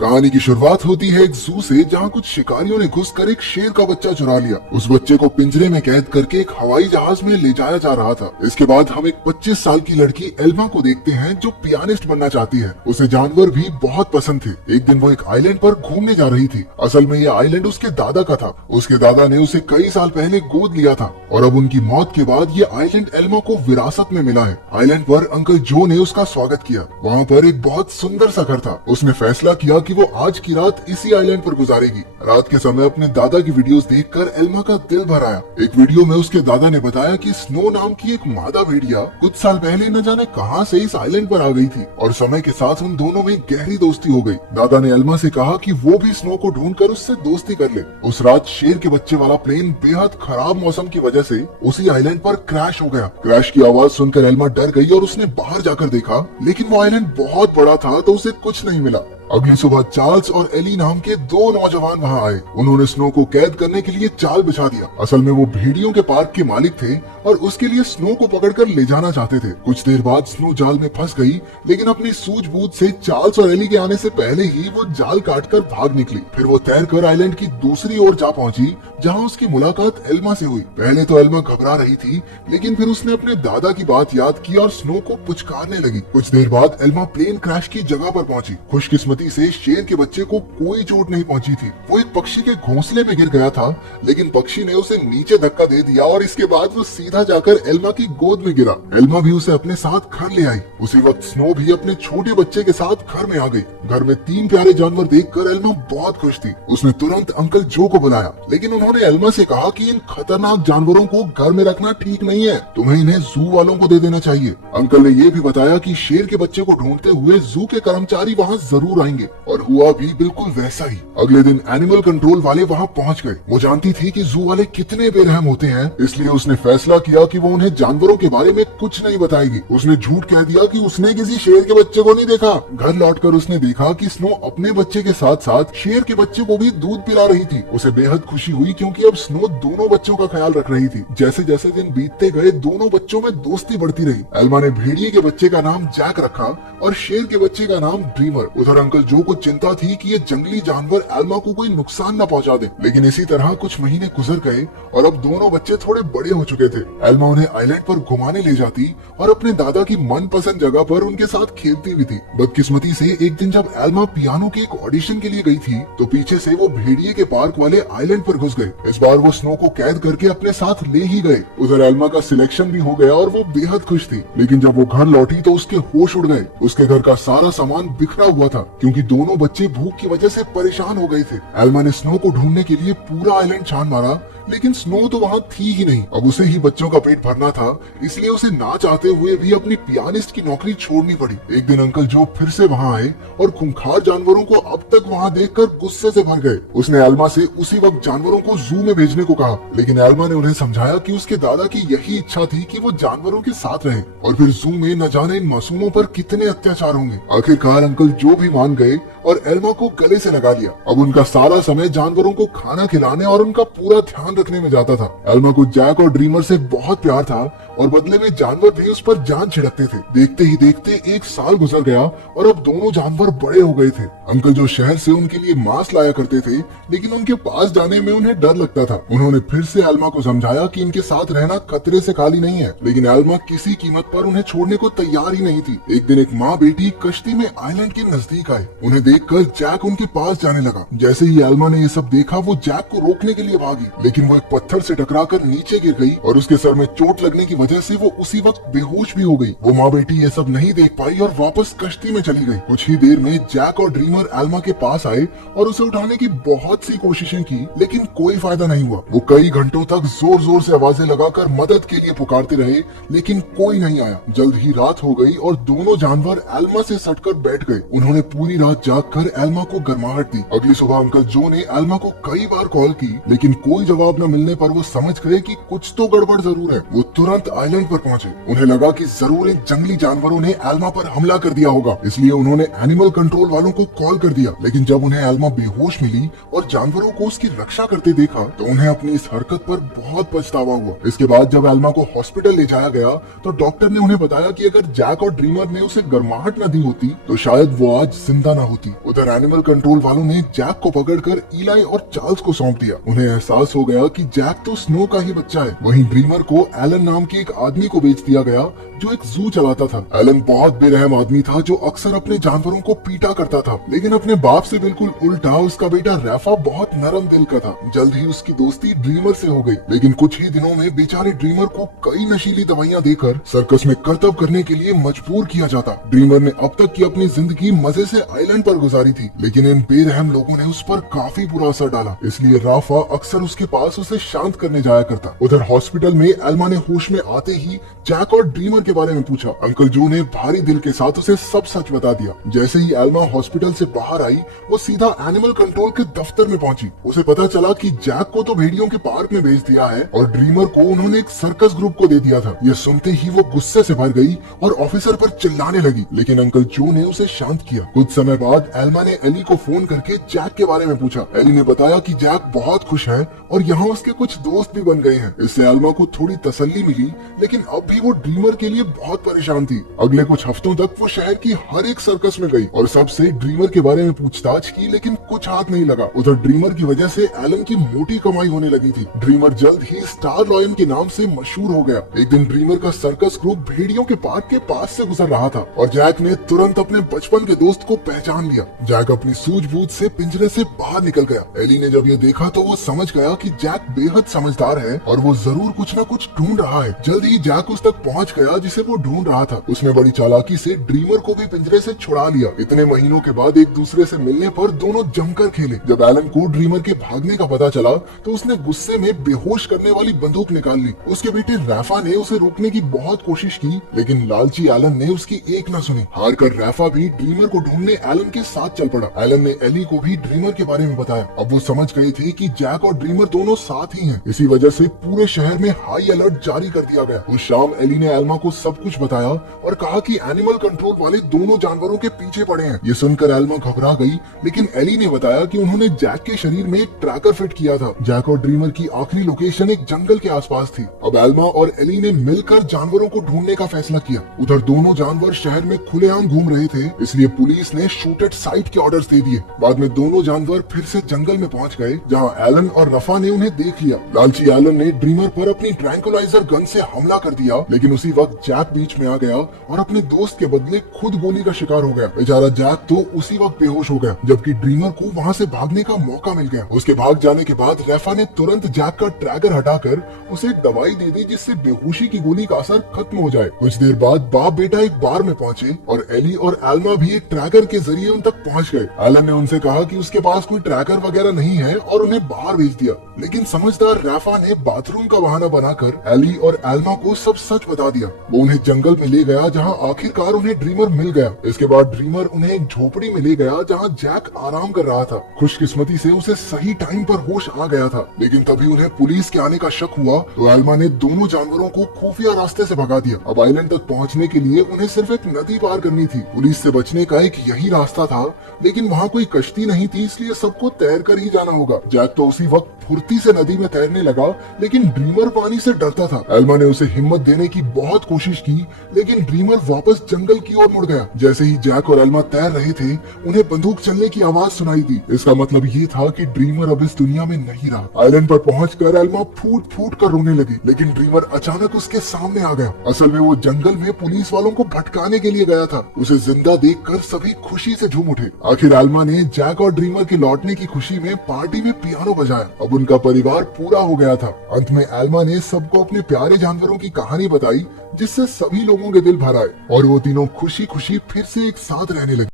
कहानी की शुरुआत होती है एक जू से, जहाँ कुछ शिकारियों ने घुसकर एक शेर का बच्चा चुरा लिया। उस बच्चे को पिंजरे में कैद करके एक हवाई जहाज में ले जाया जा रहा था। इसके बाद हम एक 25 साल की लड़की एल्मा को देखते हैं, जो पियानिस्ट बनना चाहती है। उसे जानवर भी बहुत पसंद थे। एक दिन वो एक आइलैंड पर घूमने जा रही थी। असल में ये आइलैंड उसके दादा का था। उसके दादा ने उसे कई साल पहले गोद लिया था और अब उनकी मौत के बाद ये आइलैंड एल्मा को विरासत में मिला है। आइलैंड पर अंकल जो ने उसका स्वागत किया। वहाँ पर एक बहुत सुंदर सा घर था। उसने फैसला किया कि वो आज की रात इसी आइलैंड पर गुजारेगी। रात के समय अपने दादा की वीडियोस देखकर एल्मा का दिल भर आया। एक वीडियो में उसके दादा ने बताया कि स्नो नाम की एक मादा भेड़िया कुछ साल पहले न जाने कहां से इस आइलैंड पर आ गई थी और समय के साथ उन दोनों में गहरी दोस्ती हो गई। दादा ने एल्मा से कहा कि वो भी स्नो को ढूंढकर उससे दोस्ती कर ले। उस रात शेर के बच्चे वाला प्लेन बेहद खराब मौसम की वजह से उसी आइलैंड पर क्रैश हो गया। क्रैश की आवाज सुनकर एल्मा डर गई और उसने बाहर जाकर देखा, लेकिन वो आइलैंड बहुत बड़ा था तो उसे कुछ नहीं मिला। अगली सुबह चार्ल्स और एली नाम के दो नौजवान वहां आए। उन्होंने स्नो को कैद करने के लिए जाल बिछा दिया। असल में वो भेड़ियों के पार्क के मालिक थे और उसके लिए स्नो को पकड़कर ले जाना चाहते थे। कुछ देर बाद स्नो जाल में फंस गई, लेकिन अपनी सूझबूझ से चार्ल्स और एली के आने से पहले ही वो जाल काटकर भाग निकली। फिर वो तैरकर आइलैंड की दूसरी ओर जा पहुंची, जहां उसकी मुलाकात एल्मा से हुई। पहले तो एल्मा घबरा रही थी, लेकिन फिर उसने अपने दादा की बात याद की और स्नो को पुचकारने लगी। कुछ देर बाद एल्मा प्लेन क्रैश की जगह पर पहुंची। खुशकिस्मती से शेर के बच्चे को कोई चोट नहीं पहुंची थी। वो एक पक्षी के घोंसले में गिर गया था, लेकिन पक्षी ने उसे नीचे धक्का दे दिया और इसके बाद वो सीधा जाकर एल्मा की गोद में गिरा। एल्मा भी उसे अपने साथ घर ले आई। उसी वक्त स्नो भी अपने छोटे बच्चे के साथ घर में आ गई। घर में 3 प्यारे जानवर देखकर एल्मा बहुत खुश थी। उसने तुरंत अंकल जो को बुलाया, लेकिन उन्होंने एल्मा से कहा कि इन खतरनाक जानवरों को घर में रखना ठीक नहीं है, तुम्हें इन्हें जू वालों को दे देना चाहिए। अंकल ने ये भी बताया कि शेर के बच्चे को ढूंढते हुए जू के कर्मचारी वहाँ जरूर आएंगे, और हुआ भी बिल्कुल वैसा ही। अगले दिन एनिमल कंट्रोल वाले वहाँ पहुँच गए। वो जानती थी कि जू वाले कितने बेरहम होते हैं, इसलिए उसने फैसला किया कि वो उन्हें जानवरों के बारे में कुछ नहीं बताएगी। उसने झूठ कह दिया कि उसने किसी शेर के बच्चे को नहीं देखा। घर लौटकर उसने देखा कि स्नो अपने बच्चे के साथ साथ शेर के बच्चे को भी दूध पिला रही थी। उसे बेहद खुशी हुई, क्योंकि अब स्नो दोनों बच्चों का ख्याल रख रही थी। जैसे जैसे दिन बीतते गए, दोनों बच्चों में दोस्ती बढ़ती रही। एल्मा ने भेड़िए के बच्चे का नाम जैक रखा और शेर के बच्चे का नाम ड्रीमर। उधर अंकल जो को चिंता थी कि ये जंगली जानवर एल्मा को कोई नुकसान न पहुंचा दे, लेकिन इसी तरह कुछ महीने गुजर गए और अब दोनों बच्चे थोड़े बड़े हो चुके थे। एल्मा उन्हें आइलैंड पर घुमाने ले जाती और अपने दादा की मनपसंद जगह पर उनके साथ खेलती भी थी। बदकिस्मती से एक दिन जब एल्मा पियानो के एक ऑडिशन के लिए गई थी, तो पीछे से वो भेड़िए के पार्क वाले आइलैंड पर घुस गए। इस बार वो स्नो को कैद करके अपने साथ ले ही गए। उधर एल्मा का सिलेक्शन भी हो गया और वो बेहद खुश थी, लेकिन जब वो घर लौटी तो उसके होश उड़ गए। उसके घर का सारा सामान बिखरा हुआ था, क्योंकि दोनों बच्चे भूख की वजह से परेशान हो गए थे। एल्मा ने स्नो को ढूंढने के लिए पूरा आइलैंड छान मारा, लेकिन स्नो तो वहाँ थी ही नहीं। अब उसे ही बच्चों का पेट भरना था, इसलिए उसे ना चाहते हुए भी अपनी पियानिस्ट की नौकरी छोड़नी पड़ी। एक दिन अंकल जो फिर से वहाँ आए और खूंखार जानवरों को अब तक वहाँ देखकर गुस्से से भर गए। उसने एल्मा से उसी वक्त जानवरों को जू में भेजने को कहा, लेकिन एल्मा ने उन्हें समझाया कि उसके दादा की यही इच्छा थी कि वो जानवरों के साथ रहे, और फिर जू में न जाने इन मासूमों पर कितने अत्याचार होंगे। आखिरकार अंकल जो भी मान गए और एल्मा को गले से लगा लिया। अब उनका सारा समय जानवरों को खाना खिलाने और उनका पूरा ध्यान रखने में जाता था। एल्मा को जैक और ड्रीमर से बहुत प्यार था और बदले में जानवर भी उस पर जान छिड़कते थे। देखते ही देखते 1 साल गुजर गया और अब दोनों जानवर बड़े हो गए थे। अंकल जो शहर से उनके लिए मांस लाया करते थे, लेकिन उनके पास जाने में उन्हें डर लगता था। उन्होंने फिर से एल्मा को समझाया कि इनके साथ रहना खतरे से खाली नहीं है, लेकिन एल्मा किसी कीमत पर उन्हें छोड़ने को तैयार ही नहीं थी। एक दिन एक माँ बेटी कश्ती में आइलैंड के नजदीक आए। उन्हें देखकर जैक उनके पास जाने लगा। जैसे ही एल्मा ने ये सब देखा, वो जैक को रोकने के लिए भागी, लेकिन वो एक पत्थर से टकराकर नीचे गिर गई और उसके सर में चोट लगने की वजह से वो उसी वक्त बेहोश भी हो गई। वो माँ बेटी ये सब नहीं देख पाई और वापस कश्ती में चली गई। कुछ ही देर में जैक और ड्रीमर एल्मा के पास आए और उसे उठाने की बहुत सी कोशिशें की, लेकिन कोई फायदा नहीं हुआ। वो कई घंटों तक जोर जोर से आवाजें लगाकर मदद के लिए पुकारते रहे, लेकिन कोई नहीं आया। जल्द ही रात हो गई और दोनों जानवर एल्मा से सटकर बैठ गए। उन्होंने पूरी रात जागकर एल्मा को गर्माहट दी। अगली सुबह अंकल जो ने एल्मा को कई बार कॉल की, लेकिन कोई जवाब न मिलने पर वो समझ गए कि कुछ तो गड़बड़ जरूर है। वो तुरंत आइलैंड पर पहुंचे। उन्हें लगा कि जरूर इन जंगली जानवरों ने एल्मा पर हमला कर दिया होगा, इसलिए उन्होंने एनिमल कंट्रोल वालों को कॉल कर दिया। लेकिन जब उन्हें एल्मा बेहोश मिली और जानवरों को उसकी रक्षा करते देखा तो उन्हें अपनी इस हरकत पर बहुत पछतावा हुआ। इसके बाद जब एल्मा को हॉस्पिटल ले जाया गया तो डॉक्टर ने उन्हें बताया कि अगर जैक और ड्रीमर ने उसे गर्माहट न दी होती तो शायद वो आज जिंदा न होती। उधर एनिमल कंट्रोल वालों ने जैक को पकड़कर इलाई और चार्ल्स को सौंप दिया। उन्हें एहसास हो गया कि जैक तो स्नो का ही बच्चा है। वहीं ड्रीमर को एलन नाम के एक आदमी को बेच दिया गया जो एक जू चलाता था। एलन बहुत बेरहम आदमी था जो अक्सर अपने जानवरों को पीटा करता था, लेकिन अपने बाप से बिल्कुल उल्टा उसका बेटा रैफा बहुत नरम दिल का था। जल्द ही उसकी दोस्ती ड्रीमर से हो गई, लेकिन कुछ ही दिनों में बेचारे ड्रीमर को कई नशीली दवाइयां देकर सर्कस में करतब करने के लिए मजबूर किया जाता। ड्रीमर ने अब तक की अपनी जिंदगी मजे से आइलैंड पर गुजारी थी, लेकिन इन बेरहम लोगों ने उस पर काफी बुरा असर डाला, इसलिए राफा अक्सर उसके पास उसे शांत करने जाया करता। उधर हॉस्पिटल में एल्मा ने होश में आते ही जैक और ड्रीमर के बारे में पूछा। अंकल जो ने भारी दिल के साथ उसे सब सच बता दिया। जैसे ही एल्मा हॉस्पिटल से बाहर आई वो सीधा एनिमल कंट्रोल के दफ्तर में पहुंची। उसे पता चला कि जैक को तो भेड़ियों के पार्क में भेज दिया है और ड्रीमर को उन्होंने एक सर्कस ग्रुप को दे दिया था। ये सुनते ही वो गुस्से से भर गई और ऑफिसर पर चिल्लाने लगी, लेकिन अंकल जो ने उसे शांत किया। कुछ समय बाद एल्मा ने एली को फोन करके जैक के बारे में पूछा। एली ने बताया कि जैक बहुत खुश है और यहाँ उसके कुछ दोस्त भी बन गए हैं। इससे एल्मा को थोड़ी तसल्ली मिली, लेकिन अब भी वो ड्रीमर के लिए बहुत परेशान थी। अगले कुछ हफ्तों तक वो शहर की हर एक सर्कस में गई और सबसे ड्रीमर के बारे में पूछताछ की, लेकिन कुछ हाथ नहीं लगा। उधर ड्रीमर की वजह से एलन की मोटी कमाई होने लगी थी। ड्रीमर जल्द ही स्टार लॉयन के नाम से मशहूर हो गया। एक दिन ड्रीमर का सर्कस ग्रुप भेड़ियों के पार्क के पास से गुजर रहा था और जैक ने तुरंत अपने बचपन के दोस्त को पहचान लिया। जैक अपनी सूझबूझ से पिंजरे से बाहर निकल गया। एली ने जब ये देखा तो वो समझ गया कि जैक बेहद समझदार है और वो जरूर कुछ न कुछ ढूंढ रहा है। जल्द ही जैक उस तक पहुंच गया जिसे वो ढूंढ रहा था। उसने बड़ी चालाकी से ड्रीमर को भी पिंजरे से छुड़ा लिया। इतने महीनों के बाद एक दूसरे से मिलने पर दोनों जमकर खेले। जब एलन को ड्रीमर के भागने का पता चला तो उसने गुस्से में बेहोश करने वाली बंदूक निकाल ली। उसके बेटे रैफा ने उसे रोकने की बहुत कोशिश की, लेकिन लालची एलन ने उसकी एक न सुनी। हार कर रैफा भी ड्रीमर को ढूंढने एलन के साथ चल पड़ा। एलन ने एली को भी ड्रीमर के बारे में बताया। अब वो समझ गए थे कि जैक और ड्रीमर दोनों साथ ही हैं। इसी वजह से पूरे शहर में हाई अलर्ट जारी कर दिया गया। उस शाम एली ने एल्मा को सब कुछ बताया और कहा कि एनिमल कंट्रोल वाले दोनों जानवरों के पीछे पड़े हैं। ये सुनकर एल्मा घबरा गई, लेकिन एली ने बताया कि उन्होंने जैक के शरीर में एक ट्रैकर फिट किया था। जैक और ड्रीमर की आखिरी लोकेशन एक जंगल के आसपास थी। अब एल्मा और एली ने मिलकर जानवरों को ढूंढने का फैसला किया। उधर दोनों जानवर शहर में खुलेआम घूम रहे थे, इसलिए पुलिस ने शूट एट साइट के ऑर्डर्स दे दिए। बाद में दोनों जानवर फिर से जंगल में पहुंच गए, जहां एलन और रफा ने उन्हें देख लिया। लालची एलन ने ड्रीमर पर अपनी ट्रैंकुलाइजर गन से हमला कर दिया, लेकिन उसी वक्त जैक बीच में आ गया और अपने दोस्त के बदले खुद गोली का शिकार हो गया। बेचारा जैक तो उसी वक्त बेहोश हो गया, जबकि ड्रीमर को वहां से भागने का मौका मिल गया। उसके भाग जाने के बाद रैफा ने तुरंत जैक का ट्रैगर हटाकर उसे एक दवाई दे दी, जिससे बेहोशी की गोली का असर खत्म हो जाए। कुछ देर बाद बाप बेटा एक बार में पहुंचे और एली और एल्मा भी एक ट्रैकर के जरिए उन तक पहुंच गए। एलन ने उनसे कहा कि उसके पास कोई ट्रैकर वगैरह नहीं है और उन्हें बाहर भेज दिया, लेकिन समझदार रैफा ने बाथरूम का बहाना बनाकर एली और एल्मा को सब सच बता दिया। वो उन्हें जंगल में ले गया, जहां आखिरकार उन्हें ड्रीमर मिल गया। इसके बाद ड्रीमर उन्हें एक झोपड़ी में ले गया, जहां जैक आराम कर रहा था। खुशकिस्मती से उसे सही टाइम पर होश आ गया था, लेकिन तभी उन्हें पुलिस के आने का शक हुआ तो एल्मा ने दोनों जानवरों को खुफिया रास्ते से भगा दिया। अब आइलैंड तक पहुंचने के लिए उन्हें सिर्फ एक नदी पार करनी थी। पुलिस से बचने का एक यही रास्ता था, लेकिन वहाँ कोई कश्ती नहीं थी, इसलिए सबको तैर कर ही जाना होगा। जैक तो उसी वक्त फुर्ती से नदी में तैरने लगा, लेकिन ड्रीमर पानी से डरता था। एल्मा ने उसे हिम्मत देने की बहुत कोशिश की, लेकिन ड्रीमर वापस जंगल की ओर मुड़ गया। जैसे ही जैक और एल्मा तैर रहे थे, उन्हें बंदूक चलने की आवाज सुनाई दी। इसका मतलब ये था कि ड्रीमर अब इस दुनिया में नहीं रहा। आइलैंड पर पहुंचकर एल्मा फूट फूट कर रोने लगी, लेकिन ड्रीमर अचानक उसके सामने आ गया। असल में वो जंगल में पुलिस वालों को भटकाने के लिए गया था। उसे जिंदा देखकर सभी खुशी से झूम उठे। आखिर एल्मा ने जैक और ड्रीमर के लौटने की खुशी में पार्टी में पियानो बजाया। अब उनका परिवार पूरा हो गया था। अंत में एल्मा ने सबको अपने प्यारे जानवरों की कहानी बताई, जिससे सभी लोगों के दिल भर आए और वो तीनों खुशी खुशी फिर से एक साथ रहने लगे।